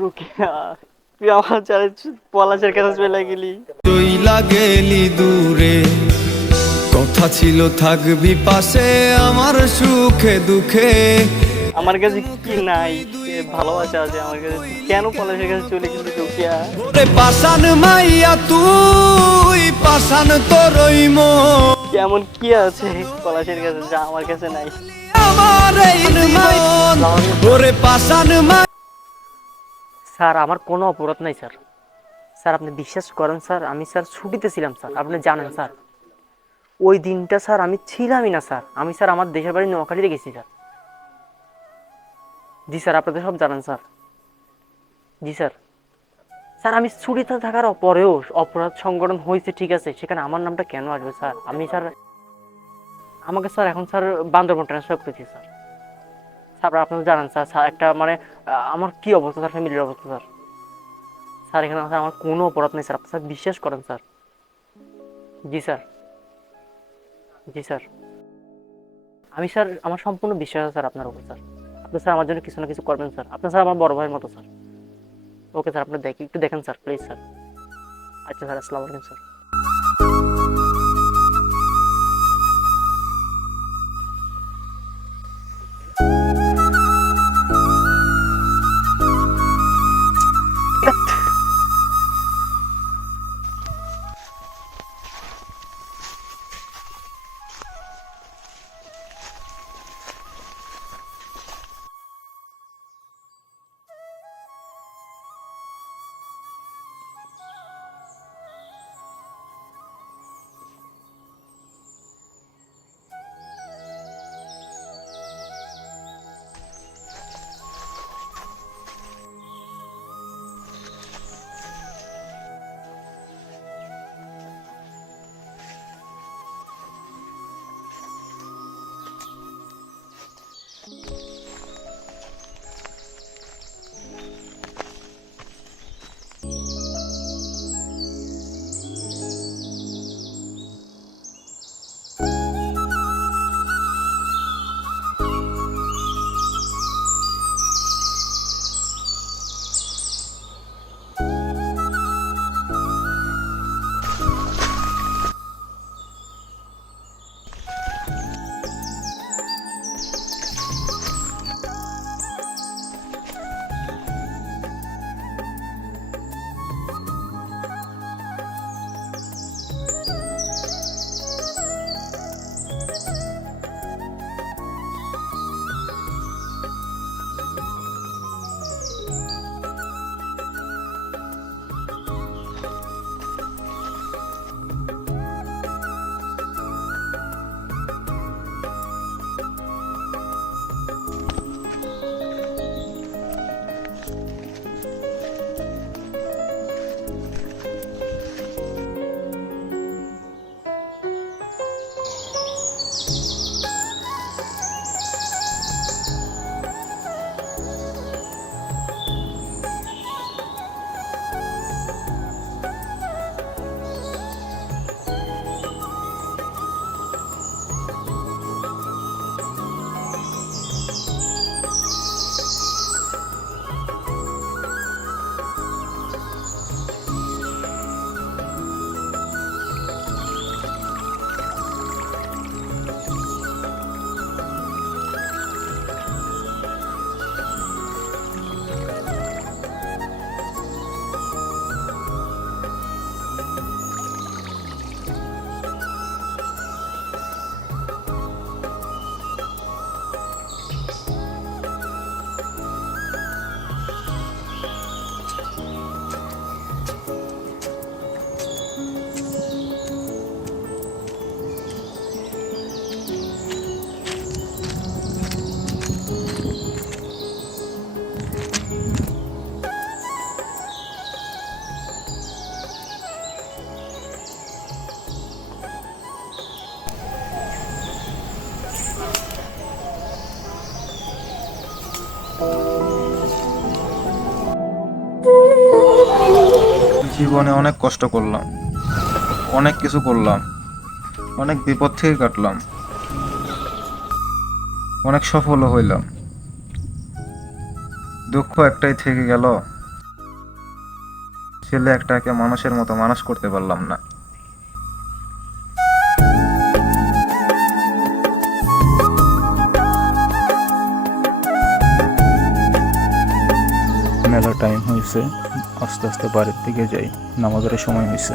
রুকিয়া, তুই আমার চালে পলাশের কাছে চলে গেলি। চইলা গেলি দূরে, কথা ছিল থাকবি পাশে আমার সুখে দুঃখে। আমার কাছে কি নাই, ভালোবাসা আছে আমার কাছে, তুই কেন পলাশের কাছে চলে গেলি রুকিয়া? ওরে পাশান মাইয়া তুই, পাশান তোরই মন, কেমন কি আছে পলাশের কাছে যা আমার কাছে নাই? আমার এই মন, ওরে পাশান মাই। স্যার আমার কোনো অপরাধ নাই স্যার। স্যার আপনি বিশ্বাস করেন স্যার, আমি স্যার ছুটিতে ছিলাম স্যার, আপনি জানেন স্যার। ওই দিনটা স্যার আমি ছিলামই না স্যার, আমি স্যার আমার দেশের বাড়ি নোয়াখালীতে গেছি স্যার। জি স্যার, আপনাদের সব জানেন স্যার। জি স্যার। স্যার আমি ছুটিতে থাকার পরেও অপরাধ সংগঠন হয়েছে ঠিক আছে, সেখানে আমার নামটা কেন আসবে স্যার? আমি স্যার আমাকে স্যার এখন স্যার বান্দরবান ট্রান্সফার করেছি স্যার। স্যার আপনারা জানেন স্যার, স্যার একটা মানে আমার কি অবস্থা স্যার, ফ্যামিলির অবস্থা স্যার। স্যার এখানে স্যার আমার কোনো অপরাধ নেই স্যার, আপনি স্যার বিশ্বাস করেন স্যার। জি স্যার। জি স্যার। আমি স্যার আমার সম্পূর্ণ বিশ্বাস আছে স্যার আপনার উপর স্যার। আপনি স্যার আমার জন্য কিছু না কিছু করবেন স্যার, আপনি স্যার আমার বড় ভাইয়ের মতো স্যার। ওকে স্যার, আপনি একটু দেখেন স্যার প্লিজ স্যার। আচ্ছা স্যার, আসসালামু আলাইকুম স্যার। জীবনে অনেক কষ্ট করলাম, অনেক কিছু করলাম, অনেক বিপদ থেকে কাটলাম, অনেক সফল হইলাম। দুঃখ একটাই থেকে গেল, ছেলে একটাকে মানুষের মতো মানুষ করতে পারলাম না। মেলা টাইম হয়েছে, আস্তে আস্তে বাড়ির দিকে যাই, নামাজের সময় হয়েছে।